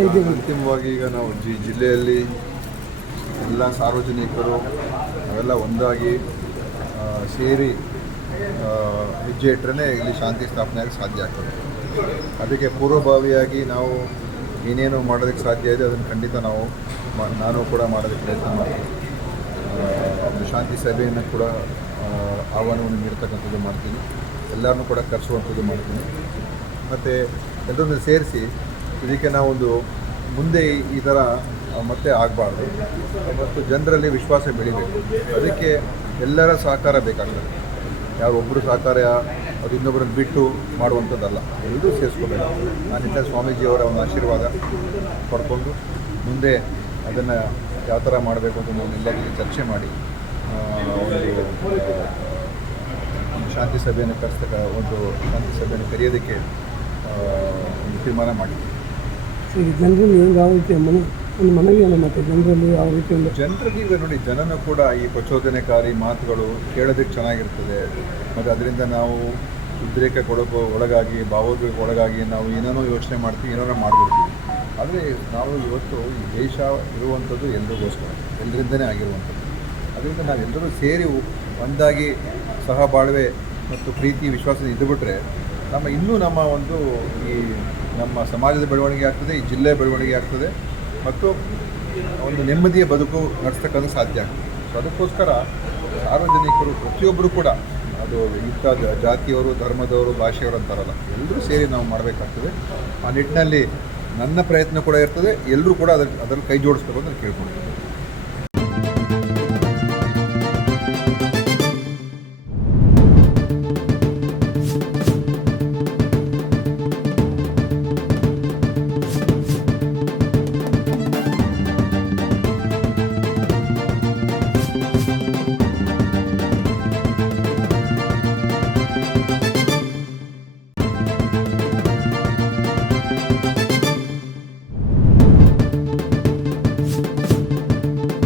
ಮಾಡ್ತಾ ಇದ್ದೀವಿ. ಅಂತಿಮವಾಗಿ ಈಗ ನಾವು ಜಿಲ್ಲೆಯಲ್ಲಿ ಎಲ್ಲ ಸಾರ್ವಜನಿಕರು ನಾವೆಲ್ಲ ಒಂದಾಗಿ ಸೇರಿ ಹೆಜ್ಜೆ ಇಟ್ಟರೆ ಇಲ್ಲಿ ಶಾಂತಿ ಸ್ಥಾಪನೆಯಾಗಿ ಸಾಧ್ಯ ಆಗ್ತದೆ. ಅದಕ್ಕೆ ಪೂರ್ವಭಾವಿಯಾಗಿ ನಾವು ಏನೇನು ಮಾಡೋದಕ್ಕೆ ಸಾಧ್ಯ ಇದೆ ಅದನ್ನು ಖಂಡಿತ ನಾನು ಕೂಡ ಮಾಡೋದಕ್ಕೆ ಪ್ರಯತ್ನ ಮಾಡ್ತೀನಿ. ಒಂದು ಶಾಂತಿ ಸಭೆಯನ್ನು ಕೂಡ ಆಹ್ವಾನವನ್ನು ನೀಡ್ತಕ್ಕಂಥದ್ದು ಮಾಡ್ತೀನಿ. ಎಲ್ಲರನ್ನೂ ಕೂಡ ಕರೆಸುವಂಥದ್ದು ಮಾಡ್ತೀನಿ. ಮತ್ತು ಎಲ್ಲರನ್ನೂ ಸೇರಿಸಿ ಇದಕ್ಕೆ ನಾವೊಂದು ಮುಂದೆ ಈ ಥರ ಮತ್ತೆ ಆಗಬಾರ್ದು ಮತ್ತು ಜನರಲ್ಲಿ ವಿಶ್ವಾಸ ಬೆಳಿಬೇಕು. ಅದಕ್ಕೆ ಎಲ್ಲರ ಸಹಕಾರ ಬೇಕಾಗ್ತದೆ. ಯಾರೊಬ್ಬರು ಸಹಕಾರ ಅದು ಇನ್ನೊಬ್ಬರನ್ನು ಬಿಟ್ಟು ಮಾಡುವಂಥದ್ದಲ್ಲ, ಎಲ್ಲರೂ ಸೇರಿಸ್ಕೋಬೇಕು. ನಾನಿಂದ ಸ್ವಾಮೀಜಿಯವರ ಒಂದು ಆಶೀರ್ವಾದ ಪಡ್ಕೊಂಡು ಮುಂದೆ ಅದನ್ನು ಯಾವ ಥರ ಮಾಡಬೇಕು ಅಂತ ನಾವು ಎಲ್ಲರಿಗೂ ಚರ್ಚೆ ಮಾಡಿ ಒಂದು ಶಾಂತಿ ಸಭೆಯನ್ನು ಶಾಂತಿ ಸಭೆಯನ್ನು ಕರೆಯೋದಕ್ಕೆ ಒಂದು ತೀರ್ಮಾನ ಮಾಡಿದ್ವಿ. ಈಗ ಜನರಲ್ಲಿ ಯಾವ ರೀತಿ ಒಂದು ಮನವಿಯನ್ನು ಮತ್ತು ಜನರಲ್ಲಿ ಯಾವ ರೀತಿ ಜನರಲ್ಲಿ ಈಗ ನೋಡಿ, ಜನನೂ ಕೂಡ ಈ ಪ್ರಚೋದನೆಕಾರಿ ಮಾತುಗಳು ಕೇಳೋದಕ್ಕೆ ಚೆನ್ನಾಗಿರ್ತದೆ. ಮತ್ತು ಅದರಿಂದ ನಾವು ಉದ್ರೇಕಕ್ಕೆ ಒಳಗಾಗಿ ಭಾವೋದ್ವೇಗಕ್ಕೆ ಒಳಗಾಗಿ ನಾವು ಏನೇನೋ ಯೋಚನೆ ಮಾಡ್ತೀವಿ, ಏನೇನೋ ಮಾಡಿಬಿಡ್ತೀವಿ. ಆದರೆ ನಾವು ಇವತ್ತು ಈ ದೇಶ ಇರುವಂಥದ್ದು ಎಲ್ರಿಗೋಸ್ಕರ, ಎಲ್ಲರಿಂದನೇ ಆಗಿರುವಂಥದ್ದು. ಅದರಿಂದ ನಾವೆಲ್ಲರೂ ಸೇರಿ ಒಂದಾಗಿ ಸಹಬಾಳ್ವೆ ಮತ್ತು ಪ್ರೀತಿ ವಿಶ್ವಾಸದಿಂದ ಇದ್ದುಬಿಟ್ರೆ ನಮ್ಮ ಸಮಾಜದ ಬೆಳವಣಿಗೆ ಆಗ್ತದೆ, ಈ ಜಿಲ್ಲೆ ಬೆಳವಣಿಗೆ ಆಗ್ತದೆ ಮತ್ತು ಒಂದು ನೆಮ್ಮದಿಯ ಬದುಕು ನಡೆಸ್ತಕ್ಕಂಥ ಸಾಧ್ಯ ಆಗ್ತದೆ. ಸೊ ಅದಕ್ಕೋಸ್ಕರ ಸಾರ್ವಜನಿಕರು ಪ್ರತಿಯೊಬ್ಬರು ಕೂಡ, ಅದು ಇಂಥ ಜಾತಿಯವರು, ಧರ್ಮದವರು, ಭಾಷೆಯವರು ಅಂತಾರಲ್ಲ, ಎಲ್ಲರೂ ಸೇರಿ ನಾವು ಮಾಡಬೇಕಾಗ್ತದೆ. ಆ ನಿಟ್ಟಿನಲ್ಲಿ ನನ್ನ ಪ್ರಯತ್ನ ಕೂಡ ಇರ್ತದೆ. ಎಲ್ಲರೂ ಕೂಡ ಅದರಲ್ಲಿ ಕೈ ಜೋಡಿಸ್ಬೇಕು ಅಂತ ಕೇಳ್ಕೊಳ್ತೀನಿ.